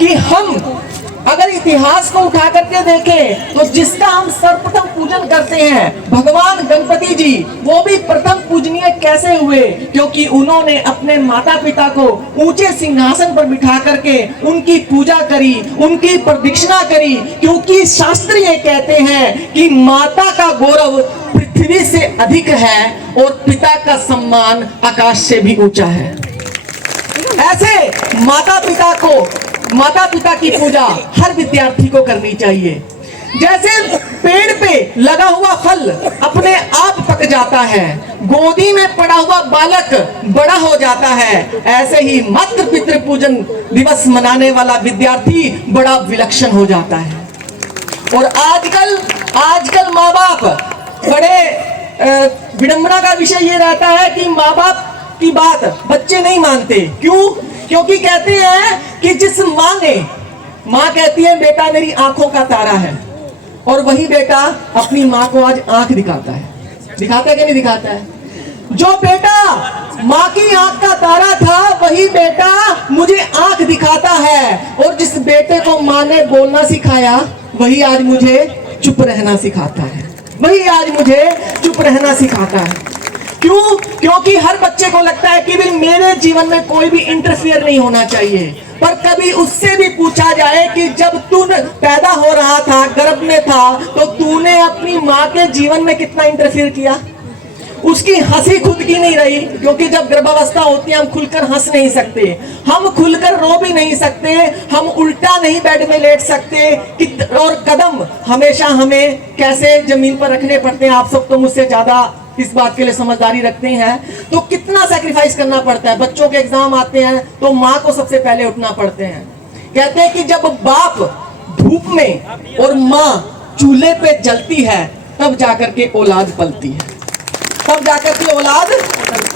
कि हम अगर इतिहास को उठा करके देखें तो जिसका हम सर्वप्रथम पूजन करते हैं भगवान गणपति जी, वो भी प्रथम पूजनीय कैसे हुए? क्योंकि उन्होंने अपने माता पिता को ऊंचे सिंहासन पर बिठा करके उनकी पूजा करी, उनकी प्रदक्षिणा करी। क्योंकि शास्त्र ये कहते हैं कि माता का गौरव पृथ्वी से अधिक है और पिता का सम्मान आकाश से भी ऊंचा है। ऐसे माता पिता की पूजा हर विद्यार्थी को करनी चाहिए। जैसे पेड़ पे लगा हुआ फल अपने आप पक जाता है, गोदी में पड़ा हुआ बालक बड़ा हो जाता है, ऐसे ही मातृ पितृ पूजन दिवस मनाने वाला विद्यार्थी बड़ा विलक्षण हो जाता है। और आजकल माँ बाप बड़े विडंबना का विषय ये रहता है कि माँ बाप की बात बच्चे नहीं मानते। क्यों? क्योंकि कहते हैं कि जिस माँ कहती है बेटा मेरी आंखों का तारा है, और वही बेटा अपनी माँ को आज आंख दिखाता है। दिखाता है कि नहीं दिखाता है? जो बेटा माँ की आंख का तारा था वही बेटा मुझे आंख दिखाता है, और जिस बेटे को माँ ने बोलना सिखाया वही आज मुझे चुप रहना सिखाता है, वही आज मुझे चुप रहना सिखाता है। क्यों? क्योंकि हर बच्चे को लगता है कि भाई मेरे जीवन में कोई भी इंटरफियर नहीं होना चाहिए। पर कभी उससे भी पूछा जाए कि जब तू पैदा हो रहा था, गर्भ में था, तो तूने अपनी माँ के जीवन में कितना इंटरफियर किया? उसकी हंसी खुद की नहीं रही, क्योंकि जब गर्भावस्था होती है हम खुलकर हंस नहीं सकते, हम खुलकर रो भी नहीं सकते, हम उल्टा नहीं बेड में लेट सकते, और कदम हमेशा हमें कैसे जमीन पर रखने पड़ते हैं। आप सब तो मुझसे ज्यादा इस बात के लिए समझदारी रखते हैं। तो कितना सैक्रिफाइस करना पड़ता है। बच्चों के एग्जाम आते हैं तो माँ को सबसे पहले उठना पड़ते हैं। कहते हैं कि जब बाप धूप में और माँ चूल्हे पे जलती है तब जाकर के औलाद पलती है, तब जाकर के औलाद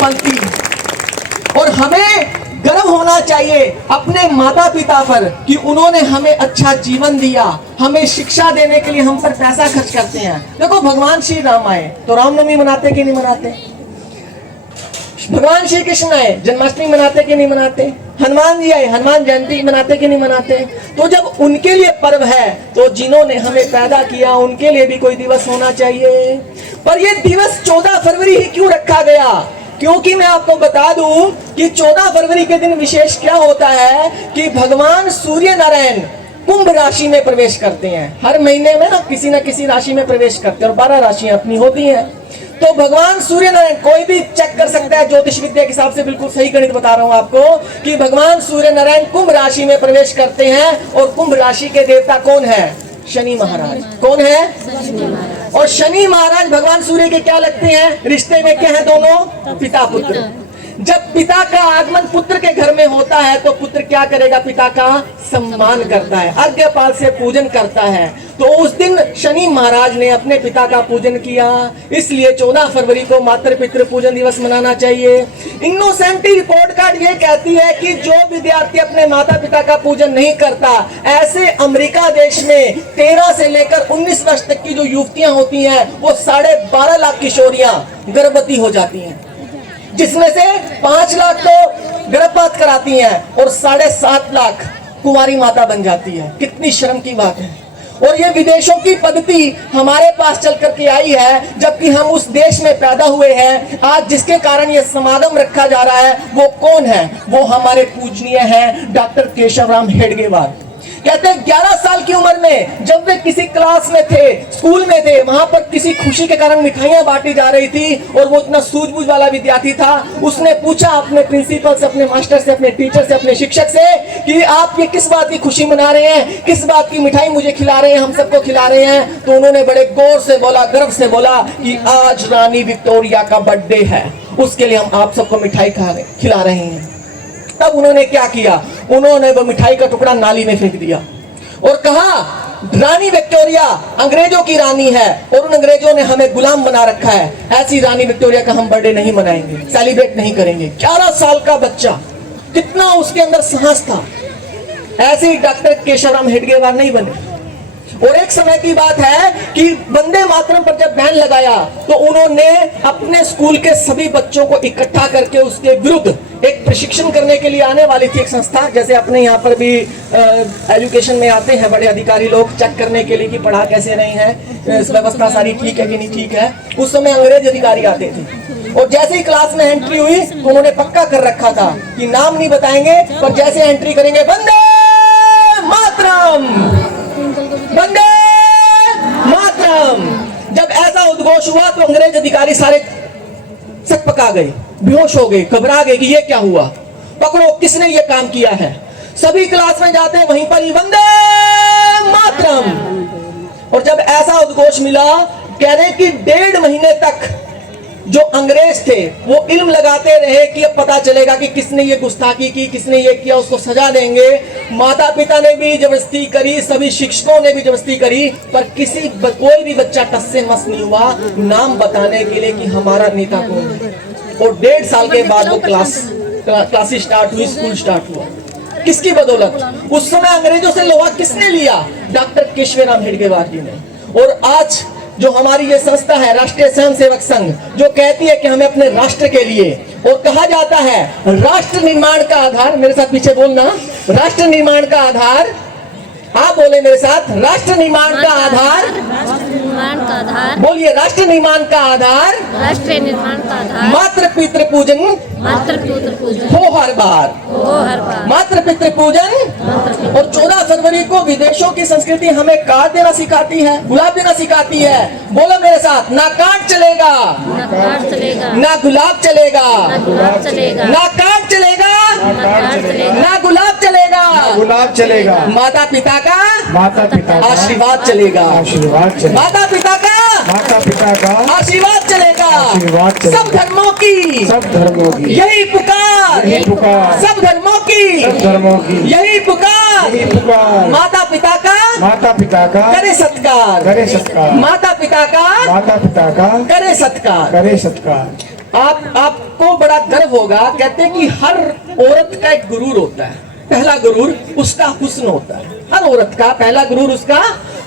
पलती है। और हमें गर्व होना चाहिए अपने माता पिता पर कि उन्होंने हमें अच्छा जीवन दिया, हमें शिक्षा देने के लिए हम पर पैसा खर्च करते हैं। देखो भगवान श्री राम आए तो रामनवमी मनाते कि नहीं मनाते? भगवान श्री कृष्ण आए जन्माष्टमी मनाते कि नहीं मनाते? हनुमान जी आए हनुमान जयंती मनाते कि नहीं मनाते? तो जब उनके लिए पर्व है तो जिन्होंने हमें पैदा किया उनके लिए भी कोई दिवस होना चाहिए। पर यह दिवस 14 फरवरी ही क्यों रखा गया? क्योंकि मैं आपको बता दूं कि 14 फरवरी के दिन विशेष क्या होता है कि भगवान सूर्य नारायण कुंभ राशि में प्रवेश करते हैं। हर महीने में ना किसी राशि में प्रवेश करते हैं, और 12 राशियां अपनी होती हैं। तो भगवान सूर्य नारायण, कोई भी चेक कर सकता है, ज्योतिष विद्या के हिसाब से बिल्कुल सही गणित बता रहा हूं आपको, कि भगवान सूर्य नारायण कुंभ राशि में प्रवेश करते हैं। और कुंभ राशि के देवता कौन है? शनि महाराज। कौन है? और शनि महाराज भगवान सूर्य के क्या लगते हैं? रिश्ते में क्या है दोनों? पिता पुत्र। जब पिता का आगमन पुत्र के घर में होता है तो पुत्र क्या करेगा? पिता का सम्मान करता है, अर्घ्यपाल से पूजन करता है। तो उस दिन शनि महाराज ने अपने पिता का पूजन किया, इसलिए 14 फरवरी को मातृ पितृ पूजन दिवस मनाना चाहिए। इनोसेंटी रिपोर्ट कार्ड ये कहती है कि जो विद्यार्थी अपने माता पिता का पूजन नहीं करता, ऐसे अमेरिका देश में 13 से लेकर 19 वर्ष तक की जो युवतियां होती हैं वो 12.5 लाख किशोरियां गर्भवती हो जाती हैं, जिसमें से 5 लाख तो गर्भपात कराती हैं और 7.5 लाख कुंवारी माता बन जाती है। कितनी शर्म की बात है। और ये विदेशों की पद्धति हमारे पास चल करके आई है, जबकि हम उस देश में पैदा हुए हैं। आज जिसके कारण ये समागम रखा जा रहा है वो कौन है? वो हमारे पूजनीय हैं डॉक्टर केशवराम हेडगेवार। कहते हैं 11 साल की उम्र में जब वे किसी क्लास में थे, स्कूल में थे, वहां पर किसी खुशी के कारण मिठाइयां बांटी जा रही थी, और वो इतना सूझबूझ वाला विद्यार्थी था। उसने पूछा अपने प्रिंसिपल से, अपने मास्टर से, अपने टीचर से, अपने शिक्षक से कि आप ये किस बात की खुशी मना रहे हैं, किस बात की मिठाई मुझे खिला रहे हैं, हम सबको खिला रहे हैं? तो उन्होंने बड़े गौर से बोला, गर्व से बोला कि आज रानी विक्टोरिया का बर्थडे है, उसके लिए हम आप सबको मिठाई खिला रहे हैं। तब उन्होंने क्या किया? उन्होंने वो मिठाई का टुकड़ा नाली में फेंक दिया और कहा रानी विक्टोरिया अंग्रेजों की रानी है और उन अंग्रेजों ने हमें गुलाम बना रखा है, ऐसी रानी विक्टोरिया का हम बर्थडे नहीं मनाएंगे, सेलिब्रेट नहीं करेंगे। 11 साल का बच्चा, कितना उसके अंदर साहस था। ऐसे ही डॉक्टर केशवराम हेडगेवार नहीं बने। और एक समय की बात है कि वंदे मातरम पर जब बैन लगाया तो उन्होंने अपने स्कूल के सभी बच्चों को इकट्ठा करके उसके विरुद्ध एक प्रशिक्षण करने के लिए आने वाली थी एक संस्था, जैसे अपने यहाँ पर भी एजुकेशन में आते हैं बड़े अधिकारी लोग चेक करने के लिए कि पढ़ा कैसे नहीं है, व्यवस्था सारी ठीक है कि नहीं ठीक है। उस समय अंग्रेज अधिकारी आते थे और जैसे ही क्लास में एंट्री हुई तो उन्होंने पक्का कर रखा था कि नाम नहीं बताएंगे, पर जैसे एंट्री करेंगे वंदे मातरम, वंदे मातरम। जब ऐसा उद्घोष हुआ तो अंग्रेज अधिकारी सारे सकपका गए, बेहोश हो गए, घबरा गए कि ये क्या हुआ, पकड़ो किसने ये काम किया है। सभी क्लास में जाते हैं, वहीं पर ही वंदे मातरम। और जब ऐसा उद्घोष मिला, कह रहे कि 1.5 महीने तक जो अंग्रेज थे वो इल्म लगाते रहे कि अब पता चलेगा कि किसने ये गुस्ताखी की, किसने ये किया, उसको सजा देंगे। माता पिता ने भी जबरदस्ती करी, सभी शिक्षकों ने भी जबरदस्ती करी, पर कोई भी बच्चा टस से मस नहीं हुआ नाम बताने के लिए कि हमारा नेता कौन है। और 1.5 साल के बाद वो क्लासेस स्टार्ट हुई, स्कूल स्टार्ट हुआ। किसकी बदौलत? उस समय अंग्रेजों से लोहा किसने लिया? डॉक्टर केशवराम हेडगेवार जी ने। और आज जो हमारी ये संस्था है राष्ट्रीय स्वयंसेवक संघ, जो कहती है कि हमें अपने राष्ट्र के लिए, और कहा जाता है राष्ट्र निर्माण का आधार, मेरे साथ पीछे बोलना, राष्ट्र निर्माण का आधार, आप बोले मेरे साथ, राष्ट्र निर्माण का आधार, बोलिए राष्ट्र निर्माण का आधार, राष्ट्रीय निर्माण का आधार मातृ पितृ पूजन, मातृ पितृ पूजन हो हर बार, मातृ पितृ पूजन। और 14 फरवरी को विदेशों की संस्कृति हमें कार्ड देना सिखाती है, गुलाब देना सिखाती है। बोलो मेरे साथ, ना कार्ड चलेगा, ना कार्ड चलेगा, ना गुलाब चलेगा, ना गुलाब चलेगा, ना कार्ड चलेगा, ना कार्ड चलेगा, ना गुलाब चलेगा, गुलाब चलेगा। माता पिता का आशीर्वाद चलेगा, आशीर्वाद चलेगा। माता पिता का आशीर्वाद चलेगा। आशीर्वाद चलेगा। सब धर्मों की, सब धर्मों की यही पुकार, यही पुकार। सब धर्मों की, सब धर्मों की यही पुकार। यही पुकार। माता पिता का करे सत्कार, करे सत्कार। माता पिता का करे सत्कार, करे सत्कार। आपको बड़ा गर्व होगा, कहते हैं कि हर औरत का एक गुरूर होता है। पहला गुरूर उसका हुस्न होता है, हर औरत का पहला गुरूर उसका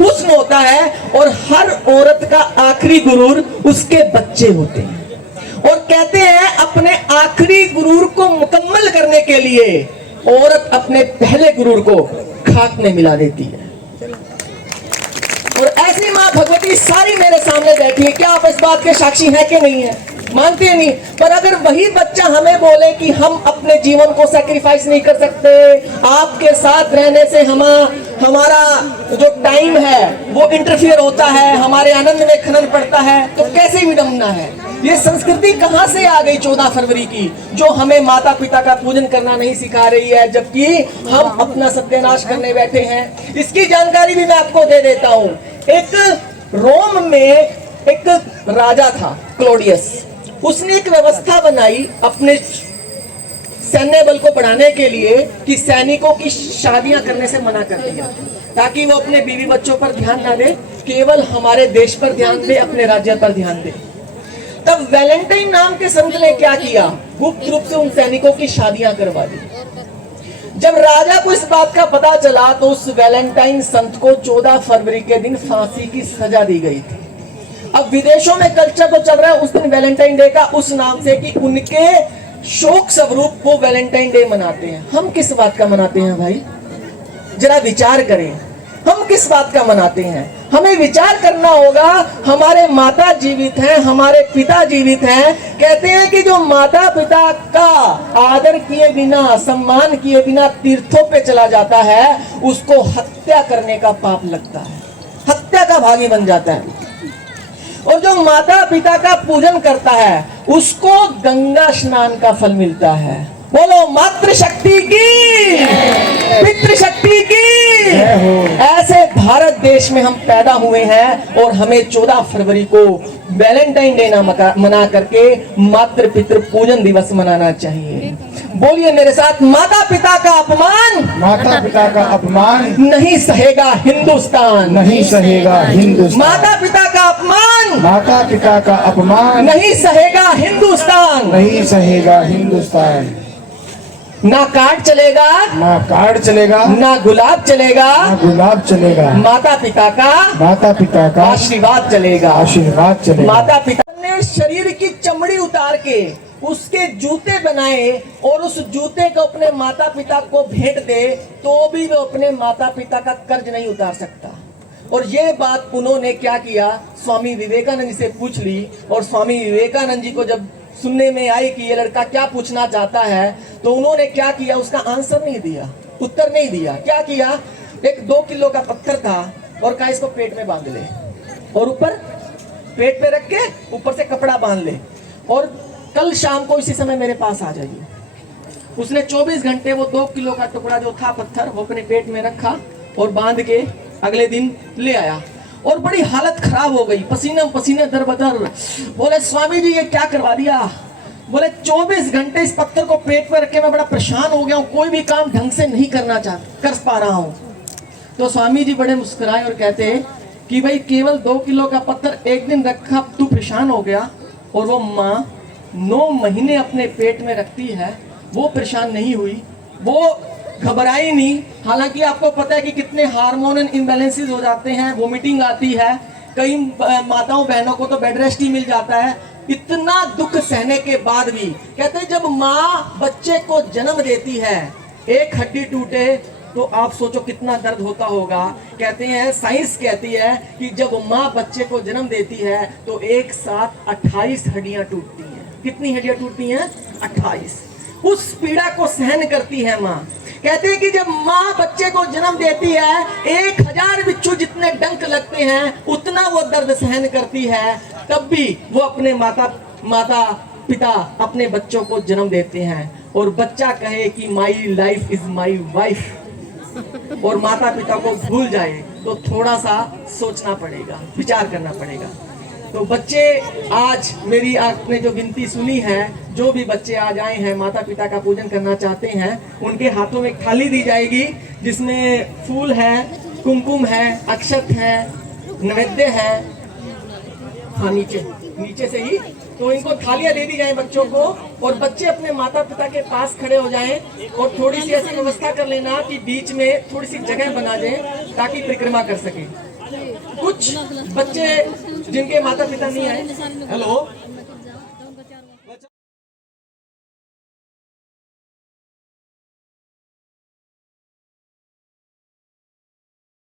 हुस्न होता है, और हर औरत का आखिरी गुरूर उसके बच्चे होते हैं। और कहते हैं अपने आखिरी गुरूर को मुकम्मल करने के लिए औरत अपने पहले गुरूर को खाक में मिला देती है। और ऐसी माँ भगवती सारी मेरे सामने बैठी है, क्या आप इस बात के साक्षी हैं कि नहीं है? मानते नहीं। पर अगर वही बच्चा हमें बोले कि हम अपने जीवन को सैक्रिफाइस नहीं कर सकते, आपके साथ रहने से हमारा जो टाइम है वो इंटरफियर होता है, हमारे आनंद में खनन पड़ता है, तो कैसे विडंबना है। ये संस्कृति कहाँ से आ गई 14 फरवरी की, जो हमें माता पिता का पूजन करना नहीं सिखा रही है, जबकि हम अपना सत्यानाश करने बैठे हैं। इसकी जानकारी भी मैं आपको दे देता हूँ। एक रोम में एक राजा था क्लोडियस, उसने एक व्यवस्था बनाई अपने सैन्य बल को बढ़ाने के लिए कि सैनिकों की शादियां करने से मना कर दिया, ताकि वो अपने बीवी बच्चों पर ध्यान ना दे, केवल हमारे देश पर ध्यान दे, अपने राज्य पर ध्यान दे। तब वैलेंटाइन नाम के संत ने क्या किया, गुप्त रूप से उन सैनिकों की शादियां करवा दी। जब राजा को इस बात का पता चला तो उस वैलेंटाइन संत को 14 फरवरी के दिन फांसी की सजा दी गई थी। अब विदेशों में कल्चर तो चल रहा है उस दिन वैलेंटाइन डे का उस नाम से कि उनके शोक स्वरूप वो वैलेंटाइन डे मनाते हैं। हम किस बात का मनाते हैं भाई, जरा विचार करें, हम किस बात का मनाते हैं? हमें विचार करना होगा। हमारे माता जीवित हैं, हमारे पिता जीवित हैं। कहते हैं कि जो माता पिता का आदर किए बिना, सम्मान किए बिना तीर्थों पे चला जाता है, उसको हत्या करने का पाप लगता है, हत्या का भागी बन जाता है। और जो माता पिता का पूजन करता है उसको गंगा स्नान का फल मिलता है। बोलो मातृशक्ति की, पितृशक्ति की। ऐसे भारत देश में हम पैदा हुए हैं और हमें 14 फरवरी को वैलेंटाइन डे ना मना करके मातृ पितृ पूजन दिवस मनाना चाहिए। बोलिए मेरे साथ, माता पिता का अपमान, माता पिता का अपमान नहीं सहेगा हिंदुस्तान, नहीं सहेगा हिंदुस्तान। माता पिता का अपमान, माता पिता का अपमान नहीं सहेगा हिंदुस्तान, नहीं सहेगा हिंदुस्तान। ना कार्ड चलेगा, ना कार्ड चलेगा, ना गुलाब चलेगा, ना गुलाब चलेगा। माता पिता का आशीर्वाद चलेगा, आशीर्वाद चलेगा। माता पिता ने शरीर की चमड़ी उतार के उसके जूते बनाए और उस जूते को अपने माता पिता को भेंट दे, तो भी वो अपने माता पिता का कर्ज नहीं उतार सकता। और ये बात उन्होंने क्या किया, स्वामी विवेकानंद जी से पूछ ली। और स्वामी विवेकानंद जी को जब सुनने में आई कि ये लड़का क्या पूछना चाहता है, तो उन्होंने क्या किया, उसका आंसर नहीं दिया, उत्तर नहीं दिया। क्या किया, एक 2 किलो का पत्थर था और कहा इसको पेट में बांध ले, और ऊपर पेट पे रख के ऊपर से कपड़ा बांध ले, और कल शाम को इसी समय मेरे पास आ जाइए। उसने 24 घंटे वो 2 किलो का टुकड़ा जो था पत्थर, वो अपने पेट में रखा और बांध के अगले दिन ले आया। और बड़ी हालत खराब हो गई, पसीने पसीने दर बदर। बोले स्वामी जी ये क्या करवा दिया। बोले 24 घंटे इस पत्थर को पेट पे रख के मैं बड़ा परेशान हो गया हूँ, कोई भी काम ढंग से नहीं कर पा रहा हूँ। तो स्वामी जी बड़े मुस्कुराए और कहते कि भाई केवल 2 किलो का पत्थर एक दिन रखा, तू परेशान हो गया, और वो माँ 9 महीने अपने पेट में रखती है, वो परेशान नहीं हुई, वो घबराई नहीं। हालांकि आपको पता है कि कितने हार्मोनल इम्बैलेंसेस हो जाते हैं, वोमिटिंग आती है, कई माताओं बहनों को तो बेड रेस्ट ही मिल जाता है। इतना दुख सहने के बाद भी कहते हैं जब माँ बच्चे को जन्म देती है, एक हड्डी टूटे तो आप सोचो कितना दर्द होता होगा। कहते हैं, साइंस कहती है कि जब माँ बच्चे को जन्म देती है तो एक साथ 28 हड्डियां टूटती हैं। कितनी हड्डियां टूटती हैं? 28। उस पीड़ा को सहन करती है माँ। कहते हैं कि जब माँ बच्चे को जन्म देती है, 1000 बिच्छू जितने डंक लगते हैं उतना वो दर्द सहन करती है, तब भी वो अपने माता पिता अपने बच्चों को जन्म देते हैं। और बच्चा कहे कि my life is my wife, और माता पिता को भूल जाए तो थोड़ा सा सोचना पड़ेगा, विचार करना पड़ेगा। तो बच्चे, आज मेरी आपने जो विनती सुनी है, जो भी बच्चे आज आए हैं माता पिता का पूजन करना चाहते हैं, उनके हाथों में एक थाली दी जाएगी जिसमें फूल है, कुमकुम है, अक्षत है, नैवेद्य है। हाँ, नीचे से ही तो इनको थालियां दे दी जाए बच्चों को, और बच्चे अपने माता पिता के पास खड़े हो जाएं और थोड़ी सी ऐसी व्यवस्था कर लेना कि बीच में थोड़ी सी जगह बना दें ताकि परिक्रमा कर सके। कुछ बच्चे जिनके माता पिता नहीं आए, हेलो